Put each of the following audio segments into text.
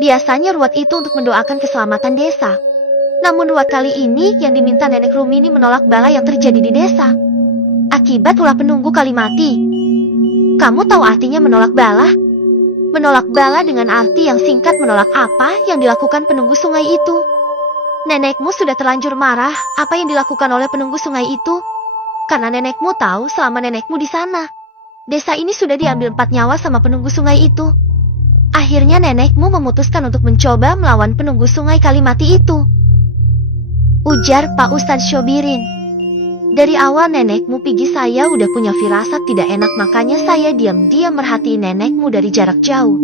Biasanya ruat itu untuk mendoakan keselamatan desa. Namun ruat kali ini yang diminta Nenek Rumini menolak bala yang terjadi di desa. Akibat ulah penunggu kali mati. Kamu tahu artinya menolak bala? Menolak bala dengan arti yang singkat menolak apa yang dilakukan penunggu sungai itu. Nenekmu sudah terlanjur marah apa yang dilakukan oleh penunggu sungai itu. Karena nenekmu tahu selama nenekmu di sana, desa ini sudah diambil 4 nyawa sama penunggu sungai itu. Akhirnya nenekmu memutuskan untuk mencoba melawan penunggu sungai Kalimati itu. Ujar Pak Ustadz Shobirin. Dari awal nenekmu pergi saya udah punya firasat tidak enak, makanya saya diam-diam merhatiin nenekmu dari jarak jauh.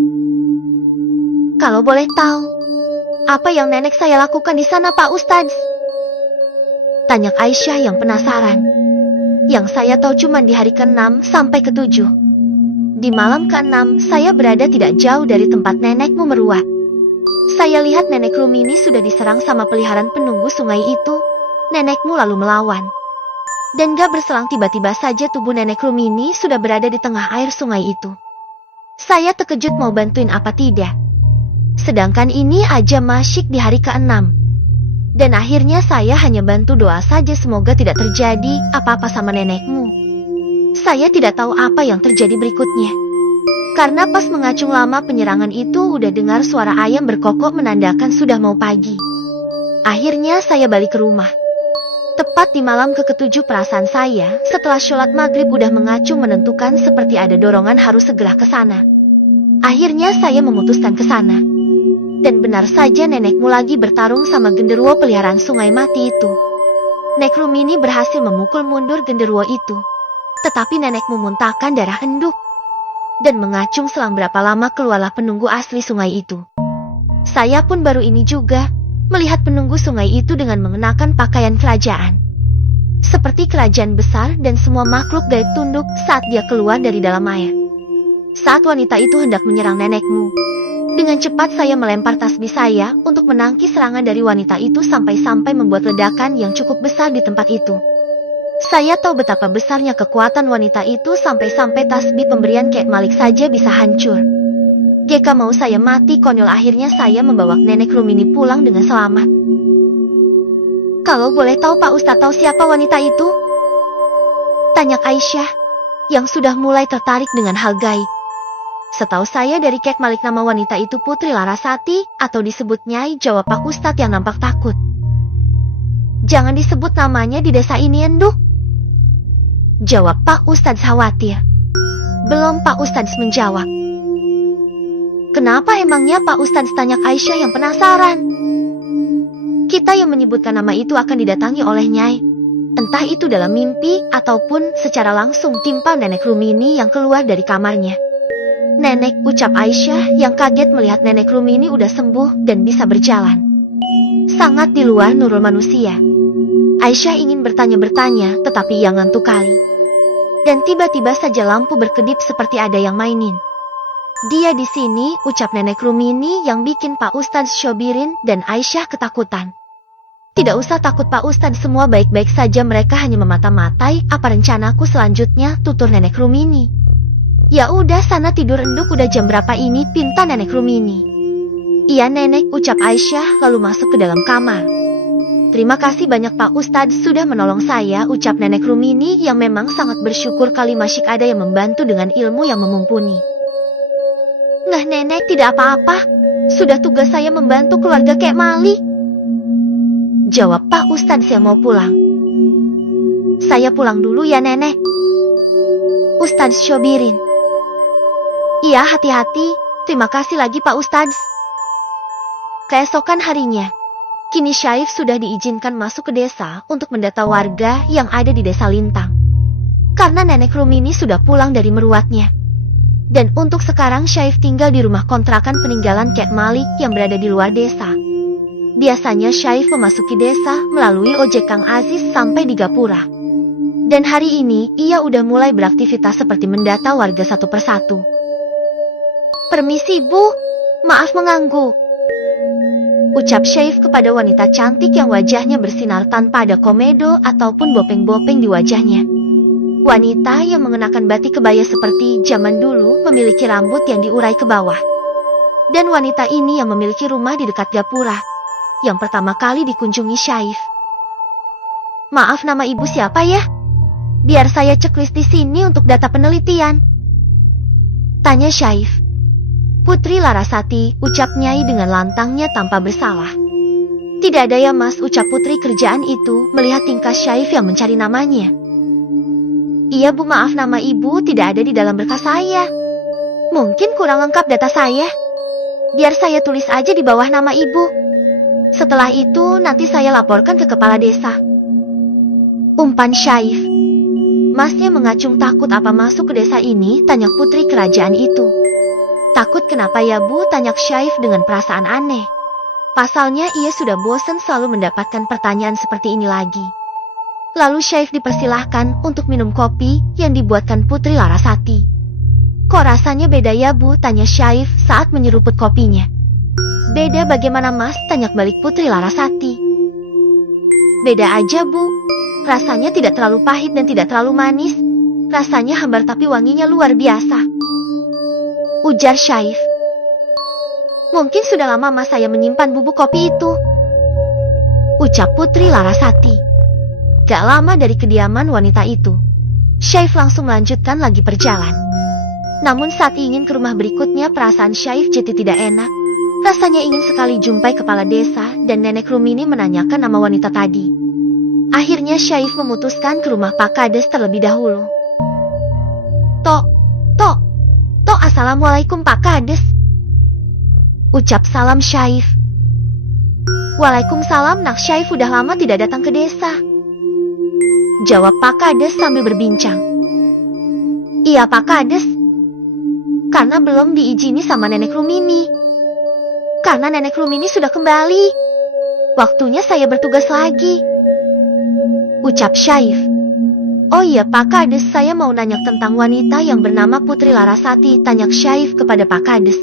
Kalau boleh tahu, apa yang nenek saya lakukan di sana Pak Ustadz? Tanya Aisyah yang penasaran. Yang saya tahu cuma di hari ke-6 sampai ke-7. Di malam ke-6 saya berada tidak jauh dari tempat nenekmu meruat. Saya lihat Nenek Rumini sudah diserang sama peliharaan penunggu sungai itu. Nenekmu lalu melawan. Dan gak berselang tiba-tiba saja tubuh Nenek Rumini sudah berada di tengah air sungai itu. Saya terkejut mau bantuin apa tidak. Sedangkan ini aja masyik di hari ke-6. Dan akhirnya saya hanya bantu doa saja semoga tidak terjadi apa-apa sama nenekmu. Saya tidak tahu apa yang terjadi berikutnya. Karena pas mengacung lama penyerangan itu udah dengar suara ayam berkokok menandakan sudah mau pagi. Akhirnya saya balik ke rumah. Tepat di malam ke-7 perasaan saya setelah sholat maghrib udah mengacung menentukan seperti ada dorongan harus segera ke sana. Akhirnya saya memutuskan ke sana. Dan benar saja nenekmu lagi bertarung sama genderuwo peliharaan sungai mati itu. Nek Rumini berhasil memukul mundur genderuwo itu. Tetapi nenekmu muntahkan darah enduk. Dan mengacung selang berapa lama keluarlah penunggu asli sungai itu. Saya pun baru ini juga melihat penunggu sungai itu dengan mengenakan pakaian kerajaan. Seperti kerajaan besar dan semua makhluk gaib tunduk saat dia keluar dari dalam air. Saat wanita itu hendak menyerang nenekmu, dengan cepat saya melempar tasbih saya untuk menangkis serangan dari wanita itu sampai-sampai membuat ledakan yang cukup besar di tempat itu. Saya tahu betapa besarnya kekuatan wanita itu sampai-sampai tasbih pemberian Kek Malik saja bisa hancur. Jika mau saya mati konyol, akhirnya saya membawa Nenek Rumini pulang dengan selamat. Kalau boleh tahu Pak Ustadz tahu siapa wanita itu? Tanya Aisyah, yang sudah mulai tertarik dengan hal gaib. Setahu saya dari Kek Malik nama wanita itu Putri Larasati atau disebut Nyai, jawab Pak Ustadz yang nampak takut. Jangan disebut namanya di desa ini enduk, jawab Pak Ustadz khawatir. Belum Pak Ustadz menjawab. Kenapa emangnya Pak Ustadz, tanya Aisyah yang penasaran. Kita yang menyebutkan nama itu akan didatangi oleh Nyai. Entah itu dalam mimpi ataupun secara langsung timpa Nenek Rumini yang keluar dari kamarnya. Nenek, ucap Aisyah yang kaget melihat Nenek Rumini udah sembuh dan bisa berjalan. Sangat di luar nurul manusia. Aisyah ingin bertanya-bertanya tetapi ia ngantuk kali. Dan tiba-tiba saja lampu berkedip seperti ada yang mainin. Dia di sini, ucap Nenek Rumini yang bikin Pak Ustadz Shobirin dan Aisyah ketakutan. Tidak usah takut Pak Ustadz, semua baik-baik saja, mereka hanya memata-matai apa rencanaku selanjutnya, tutur Nenek Rumini. Ya udah sana tidur enduk, udah jam berapa ini, pinta Nenek Rumini. Iya Nenek, ucap Aisyah lalu masuk ke dalam kamar. Terima kasih banyak Pak Ustadz sudah menolong saya, ucap Nenek Rumini yang memang sangat bersyukur kali masyik ada yang membantu dengan ilmu yang memumpuni. Nah Nenek, tidak apa-apa. Sudah tugas saya membantu keluarga Kek Malik, jawab Pak Ustadz yang mau pulang. Saya pulang dulu ya Nenek, Ustadz Shobirin. Iya hati-hati, terima kasih lagi Pak Ustadz. Keesokan harinya, kini Syaif sudah diizinkan masuk ke desa untuk mendata warga yang ada di desa Lintang. Karena Nenek Rumini sudah pulang dari meruatnya. Dan untuk sekarang Syaif tinggal di rumah kontrakan peninggalan Kek Malik yang berada di luar desa. Biasanya Syaif memasuki desa melalui ojek Kang Aziz sampai di Gapura. Dan hari ini ia udah mulai beraktivitas seperti mendata warga satu persatu. Permisi Bu, maaf mengganggu, ucap Syaif kepada wanita cantik yang wajahnya bersinar tanpa ada komedo ataupun bopeng-bopeng di wajahnya. Wanita yang mengenakan batik kebaya seperti zaman dulu memiliki rambut yang diurai ke bawah. Dan wanita ini yang memiliki rumah di dekat Gapura, yang pertama kali dikunjungi Syaif. Maaf, nama ibu siapa ya? Biar saya cek list di sini untuk data penelitian. Tanya Syaif. Putri Larasati, ucap Nyai dengan lantangnya tanpa bersalah. Tidak ada ya mas, ucap putri kerjaan itu melihat tingkah Syaif yang mencari namanya. Iya bu, maaf nama ibu tidak ada di dalam berkas saya. Mungkin kurang lengkap data saya. Biar saya tulis aja di bawah nama ibu. Setelah itu nanti saya laporkan ke kepala desa. Umpan Syaif. Masnya mengacung takut apa masuk ke desa ini, tanya putri kerajaan itu. Takut kenapa ya bu, tanya Syaif dengan perasaan aneh. Pasalnya ia sudah bosan selalu mendapatkan pertanyaan seperti ini lagi. Lalu Syaif dipersilahkan untuk minum kopi yang dibuatkan Putri Larasati. Kok rasanya beda ya bu, tanya Syaif saat menyeruput kopinya. Beda bagaimana mas, tanya balik Putri Larasati. Beda aja bu, rasanya tidak terlalu pahit dan tidak terlalu manis. Rasanya hambar tapi wanginya luar biasa, ujar Syaif. Mungkin sudah lama mas saya menyimpan bubuk kopi itu, ucap Putri Larasati. Gak lama dari kediaman wanita itu, Syaif langsung melanjutkan lagi perjalanan. Namun saat ingin ke rumah berikutnya, perasaan Syaif jadi tidak enak. Rasanya ingin sekali jumpai kepala desa dan nenek Rumini menanyakan nama wanita tadi. Akhirnya Syaif memutuskan ke rumah Pak Kades terlebih dahulu. Tok, assalamualaikum Pak Kades, ucap salam Syaif. Waalaikumsalam nak, Syaif udah lama tidak datang ke desa, jawab Pak Kades sambil berbincang. Iya Pak Kades, karena belum diizini sama nenek Rumini. Karena nenek Rumini sudah kembali, waktunya saya bertugas lagi, ucap Syaif. Oh iya Pak Kades, saya mau nanya tentang wanita yang bernama Putri Larasati, tanya Syaif kepada Pak Kades.